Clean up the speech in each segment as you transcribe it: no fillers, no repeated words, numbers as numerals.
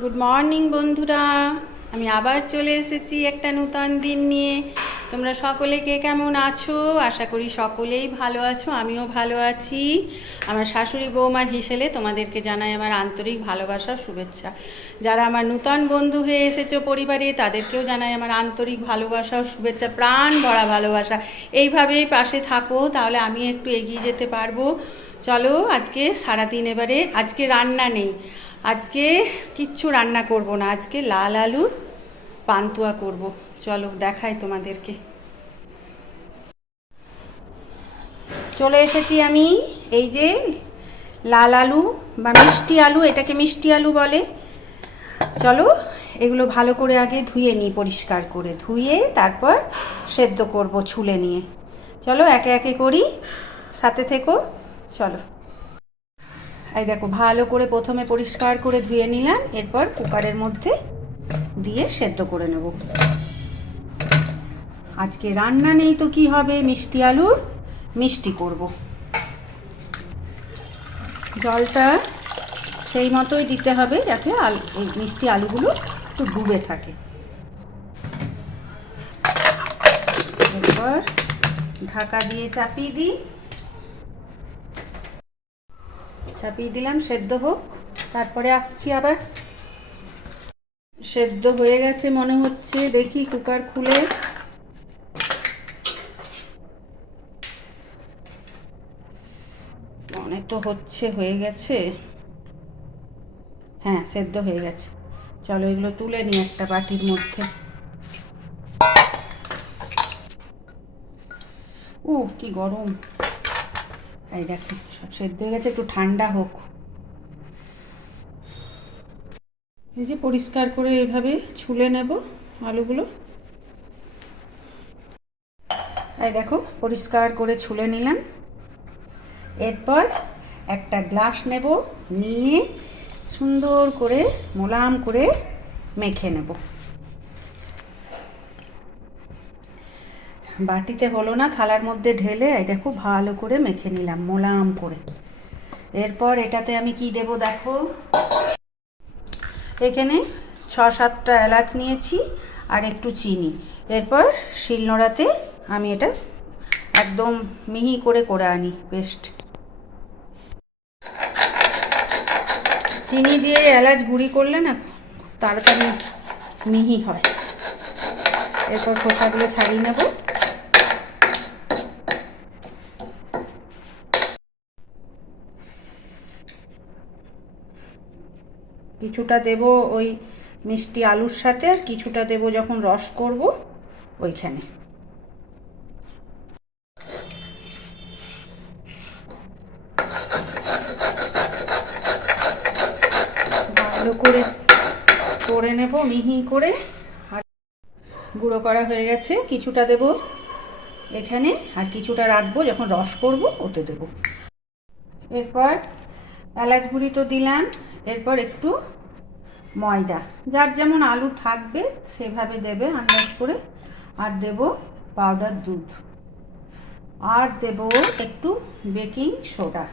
Good morning বন্ধুরা, আমি আবার চলে এসেছি একটা নতুন দিন নিয়ে। তোমরা সকলে কে কেমন আছো? আশা করি সকলেই ভালো আছো, আমিও ভালো আছি। আমার শাশুড়ি বৌমার হিসেবে তোমাদেরকে জানাই আমার আন্তরিক ভালোবাসা শুভেচ্ছা। যারা আমার নূতন বন্ধু হয়ে এসেছো পরিবারে, তাদেরকেও জানাই আমার আন্তরিক ভালোবাসা ও শুভেচ্ছা, প্রাণ ভরা ভালোবাসা। এইভাবেই পাশে থাকো, তাহলে আমি একটু এগিয়ে যেতে পারবো। চলো, আজকে সারাদিন এবারে আজকে রান্না নেই, আজকে কিচ্ছু রান্না করব না, আজকে লাল আলুর পান্তুয়া করব। চলো দেখাই তোমাদেরকে। চলে এসেছি আমি, এই যে লাল আলু বা মিষ্টি আলু, এটাকে মিষ্টি আলু বলে। চলো এগুলো ভালো করে আগে ধুয়ে নিই, পরিষ্কার করে ধুয়ে তারপর সেদ্ধ করব ছুলে নিয়ে। চলো একে একে করি, সাথে থেকো। চলো, এই দেখো ভালো করে প্রথমে পরিষ্কার করে ধুয়ে নিলাম, এরপর কুকারের মধ্যে দিয়ে সেদ্ধ করে নেব। আজকে রান্না নেই তো কি হবে, মিষ্টি আলুর মিষ্টি করব। জলটা সেই মতোই দিতে হবে যাতে এই মিষ্টি আলুগুলো একটু ডুবে থাকে। এরপর ঢাকা দিয়ে চাপিয়ে দিই, চাপিয়ে দিলাম, সেদ্ধ হোক, তারপরে আসছি আবার। সেদ্ধ হয়ে গেছে মনে হচ্ছে, দেখি কুকার খুলে। মনে তো হচ্ছে হয়ে গেছে, হ্যাঁ সেদ্ধ হয়ে গেছে। চলো এগুলো তুলে নিই একটা বাটির মধ্যে। কি গরম! এই দেখো সব সেদ্ধ হয়ে গেছে, একটু ঠান্ডা হোক। এই যে পরিষ্কার করে এভাবে ছুলে নেব আলুগুলো। এই দেখো পরিষ্কার করে ছুলে নিলাম। এরপর একটা গ্লাস নেব, নিয়ে সুন্দর করে মোলাম করে মেখে নেব। বাটিতে হলো না, থালার মধ্যে ঢেলে এই দেখো ভালো করে মেখে নিলাম মোলাম করে। এরপর এটাতে আমি কি দেব দেখো, এখানে 6-7টা এলাচ নিয়েছি আর একটু চিনি। এরপর শিলনোড়াতে আমি এটা একদম মিহি করে করে আনি পেস্ট। চিনি দিয়ে এলাচ গুঁড়ি করলে না তাড়াতাড়ি মিহি হয়। এরপর খোসাগুলো ছাড়িয়ে নেব। কিছুটা দেব ওই মিষ্টি আলুর সাথে, আর কিছুটা দেব যখন রস করব ওইখানে। ভালো করে করে নেব মিহি করে। আর গুঁড়ো করা হয়ে গেছে, কিছুটা দেব এখানে আর কিছুটা রাখবো যখন রস করব ওতে দেব। এরপর এলাচ গুঁড়ি তো দিলাম, এরপর একটু ময়দা, যার যেমন আলু থাকবে সেভাবে দেবে আন্দাজ করে। আর দেব পাউডার দুধ, আর দেব একটু বেকিং সোডা।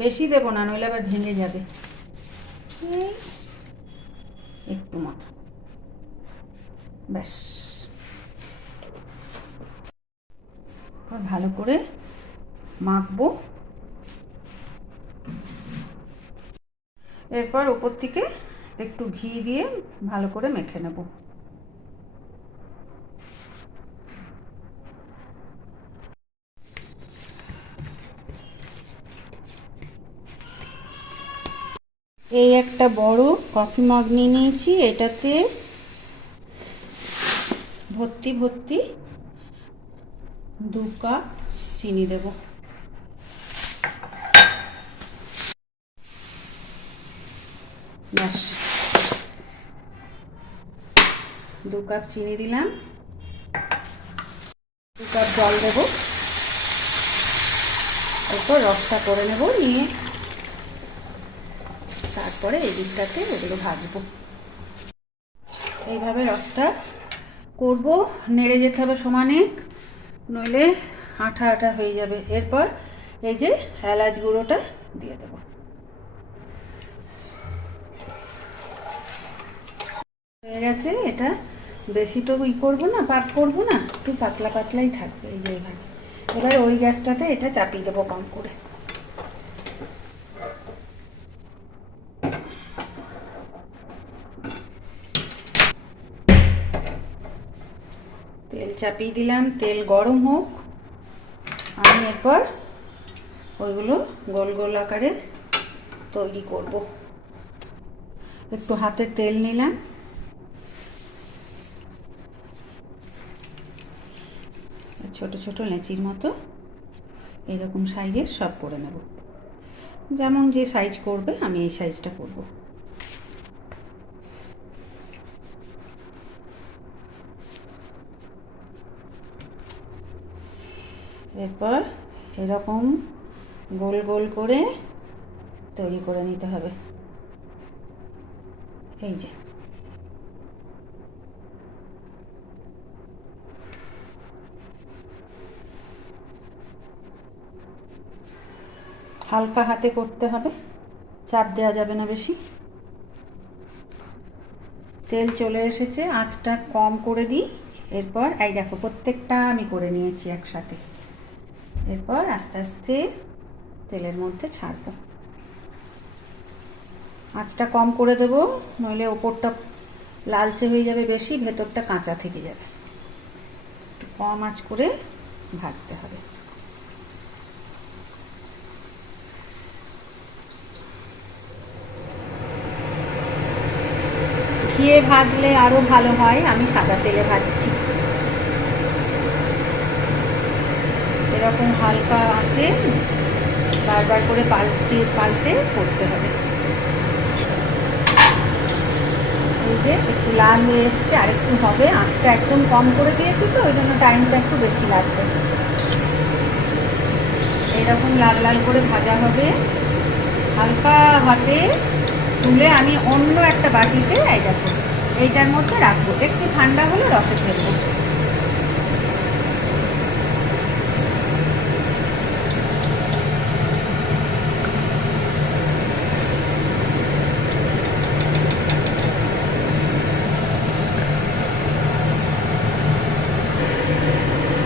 বেশি দেব না, নইলে আবার ভেঙে যাবে। একটু মতো, ব্যাস। ভালো করে মাখবো। এরপর উপর থেকে একটু ঘি দিয়ে ভালো করে মেখে নেব। এই একটা বড় কফি মগ নিয়ে নিয়েছি, এটাতে ভর্তি ভর্তি 2 কাপ চিনি দেব। ব্যাস 2 কাপ চিনি দিলাম, 2 কাপ জল দেব। এরপর রসটা করে নেব, নিয়ে তারপরে এই দিকটাতে ওগুলো ভাজবো। এইভাবে রসটা করব, নেড়ে যেতে হবে সমানে, নইলে আঠা আঠা হয়ে যাবে। এরপর এই যে এলাচ গুঁড়োটা দিয়ে দেব। হয়ে গেছে। এটা বেশি তো করবো না, পাক করবো না, একটু পাতলা পাতলাই থাকবে এই যে এইভাবে। এবার ওই গ্যাসটাতে এটা চাপিয়ে দেবো কম করে। তেল চাপিয়ে দিলাম, তেল গরম হোক। আমি এরপর ওইগুলো গোল গোল আকারে তৈরি করব। একটু হাতে তেল নিলাম, ছোট ছোট লেচির মতো এরকম সাইজের সব করে নেব। যেমন যে সাইজ করবে আমি এই সাইজটা করব। এরপর এরকম গোল গোল করে তৈরি করে নিতে হবে। এই যে হালকা হাতে করতে হবে, চাপ দেওয়া যাবে না বেশি। তেল চলে এসেছে, আঁচটা কম করে দিই। এরপর এই দেখো প্রত্যেকটা আমি করে নিয়েছি একসাথে। এরপর আস্তে আস্তে তেলের মধ্যে ছাড়বো। আঁচটা কম করে দেবো, নইলে ওপরটা লালচে হয়ে যাবে বেশি, ভেতরটা কাঁচা থেকে যাবে। একটু কম আঁচ করে ভাজতে হবে। ঘিয়ে ভাজলে আরো ভালো হয়, আমি সাদা তেলে ভাজছি। এরকম হালকা আঁচে বারবার করে পাল্টে পাল্টে করতে হবে। এই যে একটু লাল হয়ে এসছে, আর একটু হবে। আঁচটা একদম কম করে দিয়েছি তো ওই জন্য টাইমটা একটু বেশি লাগবে। এইরকম লাল লাল করে ভাজা হবে। হালকা হাতে তুলে আমি অন্য একটা বাটিতে এই দেখো এইটার মধ্যে রাখবো। একটু ঠান্ডা হলে রসে ফেলবো।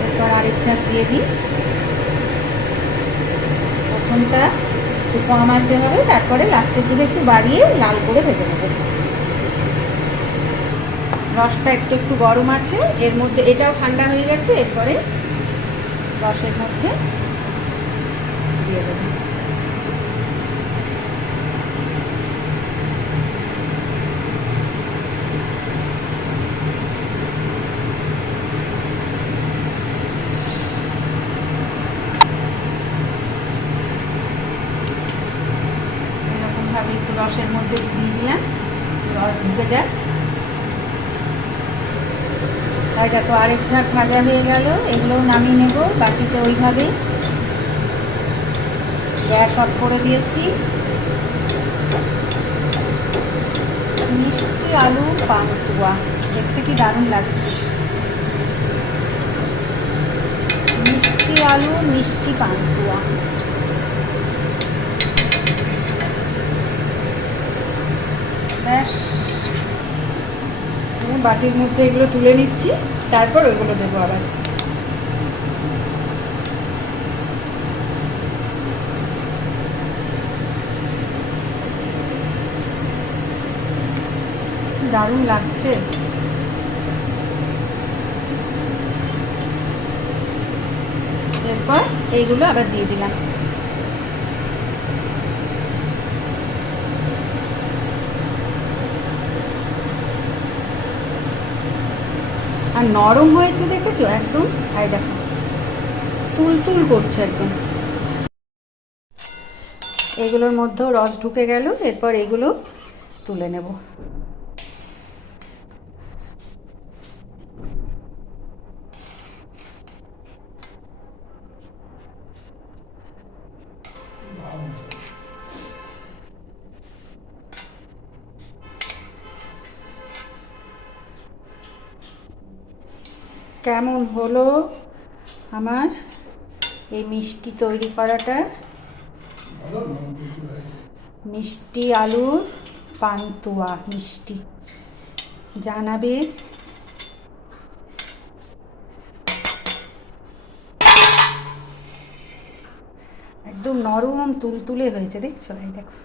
এরপর আরেক ঝাঁক দিয়ে দিই। প্রথমটা একটু কম আঁচে হবে, তারপরে লাস্টের দিকে একটু বাড়িয়ে লাল করে ভেজে নেব। রসটা একটু একটু গরম আছে, এর মধ্যে এটাও ঠান্ডা হয়ে গেছে। এরপরে রসের মধ্যে দিয়ে দেব। এরকমভাবে একটু রসের মধ্যে দিয়ে দিলাম, রস ঢুকে যায়। তাই দেখো আরেক ঝাঁক ভাজা হয়ে গেল। এগুলোও নামিয়ে নেব বাটিতে। ওইভাবেই গ্যাস অফ করে দিয়েছি। মিষ্টি আলু পান্তুয়া দেখতে কি দারুণ লাগছে। মিষ্টি আলু মিষ্টি পান্তুয়া। ব্যাস, বাটির মধ্যে এগুলো তুলে নিচ্ছি, তারপর ওইগুলো দেবো আবার। দারুণ লাগছে। এরপর এইগুলো আবার দিয়ে দিলাম। আর নরম হয়েছে দেখেছো একদম। এই দেখো তুল তুল করছে একদম। এগুলোর মধ্যেও রস ঢুকে গেল। এরপর এগুলো তুলে নেব। কেমন হলো আমার এই মিষ্টি তৈরি করাটা? মিষ্টি আলুর পান্তুয়া মিষ্টি। জানাবে। একদম নরম তুলতুলে হয়েছে, দেখছো? এই দেখো।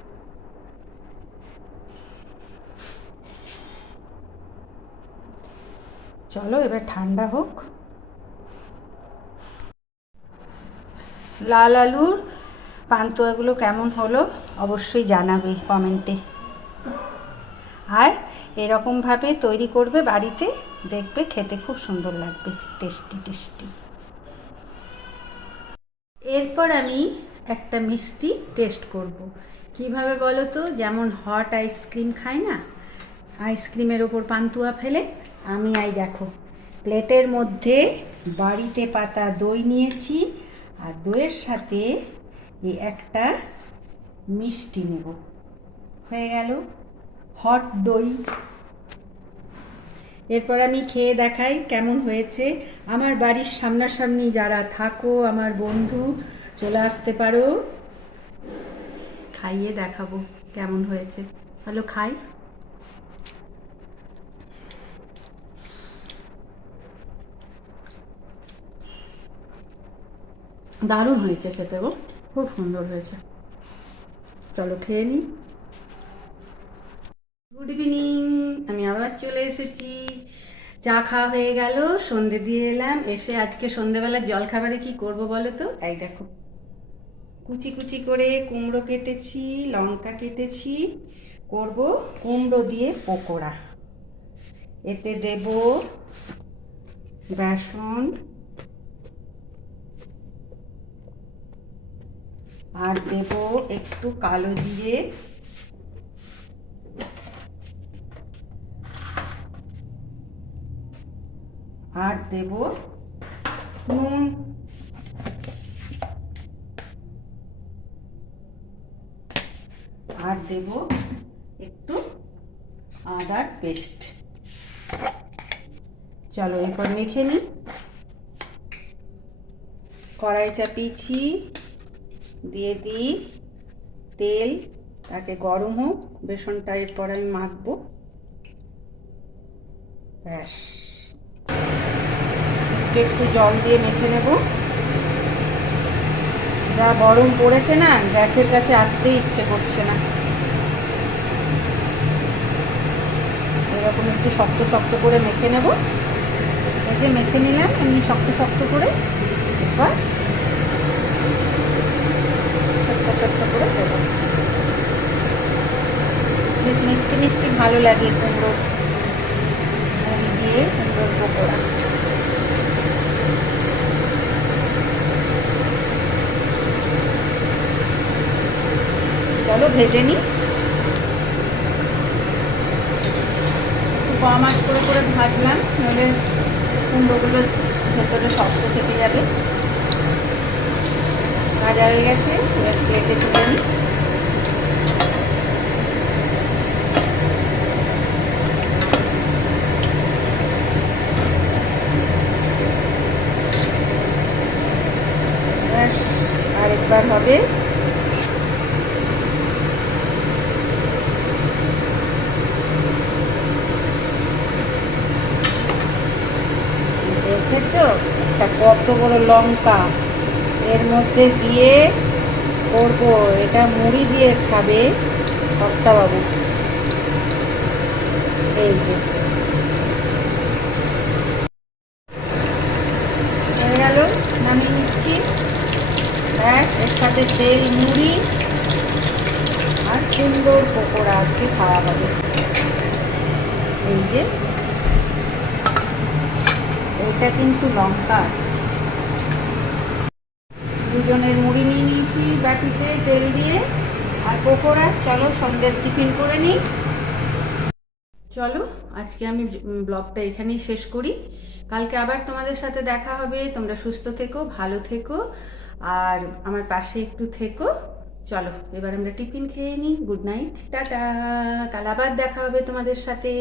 চলো এবার ঠান্ডা হোক। লাল আলুর পান্তুয়াগুলো কেমন হলো অবশ্যই জানাবে কমেন্টে। আর এরকমভাবে তৈরি করবে বাড়িতে, দেখবে খেতে খুব সুন্দর লাগবে, টেস্টি টেস্টি। এরপর আমি একটা মিষ্টি টেস্ট করব। কিভাবে বলো তো? যেমন হট আইসক্রিম খাই না, আইসক্রিমের ওপর পান্তুয়া ফেলে, আমি এই দেখো প্লেটের মধ্যে বাড়িতে পাতা দই নিয়েছি, আর দইয়ের সাথে এই একটা মিষ্টি নেব। হয়ে গেল হট দই। এরপর আমি খেয়ে দেখাই কেমন হয়েছে। আমার বাড়ির সামনাসামনি যারা থাকো আমার বন্ধু, চলে আসতে পারো, খাইয়ে দেখাবো কেমন হয়েছে। চলো খাই। দারুণ হয়েছে খেতে গো, খুব সুন্দর হয়েছে। চলো খেয়ে নিই। গুড ইভিনিং, আমি আবার চলে এসেছি। চা খাওয়া হয়ে গেল, সন্ধে দিয়ে এলাম। এসে আজকে সন্ধেবেলা জলখাবারে কি করব বলো তো? এই দেখো কুচি কুচি করে কুমড়ো কেটেছি, লঙ্কা কেটেছি, করব কুমড়ো দিয়ে পকোড়া। এতে দেব বেসন, আর দেব একটু কালো জিরে, আর দেব নুন, আর দেব একটু আদার পেস্ট। চলো এরপর মেখে নিই। কড়াই চাপিয়েছি, দিয়ে দিই তেল, তাকে গরম হোক, বেসনটা এরপর আমি মাখবো। ব্যাস, একটু জল দিয়ে মেখে নেব। যা গরম পড়েছে না, গ্যাসের কাছে আসতেই ইচ্ছে করছে না। এরকম একটু শক্ত শক্ত করে মেখে নেব। এই যে মেখে নিলাম এমনি শক্ত শক্ত করে। এরপর ছোট্ট ছোট্ট করে দেবো। বেশ মিষ্টি মিষ্টি ভালো লাগে কুমড়ো দিয়ে কুমড়োর পকোড়া। চলো ভেজে নিই। একটু কম আঁচ করে করে ভাজলাম, নইলে কুমড়োগুলোর ভেতরে শক্ত থেকে যাবে। ভাজা হয়ে গেছে, এবার প্লেটে তুলে নিই। আরেকবার হবে। দেখেছো একটা কত বড় লঙ্কা এর মধ্যে দিয়ে করবো। এটা মুড়ি দিয়ে খাবে সপ্তা বাবু। এই যে হয়ে গেল, নামিয়ে নিচ্ছি। ব্যাস, এর সাথে তেল, মুড়ি আর সুন্দর পকোড়া আজকে খাওয়া হবে। এই যে এটা কিন্তু লঙ্কা। দুজনের মুড়ি নিয়ে নিয়েছি বাটিতে তেল দিয়ে, আর পকোড়া। চলো সন্ধ্যের টিফিন করে নিই। চলো আজকে আমি ব্লগটা এখানেই শেষ করি। কালকে আবার তোমাদের সাথে দেখা হবে। তোমরা সুস্থ থেকো, ভালো থেকো, আর আমার পাশে একটু থেকো। চলো এবার আমরা টিফিন খেয়ে নিই। Good night, tata. কাল আবার দেখা হবে তোমাদের সাথে।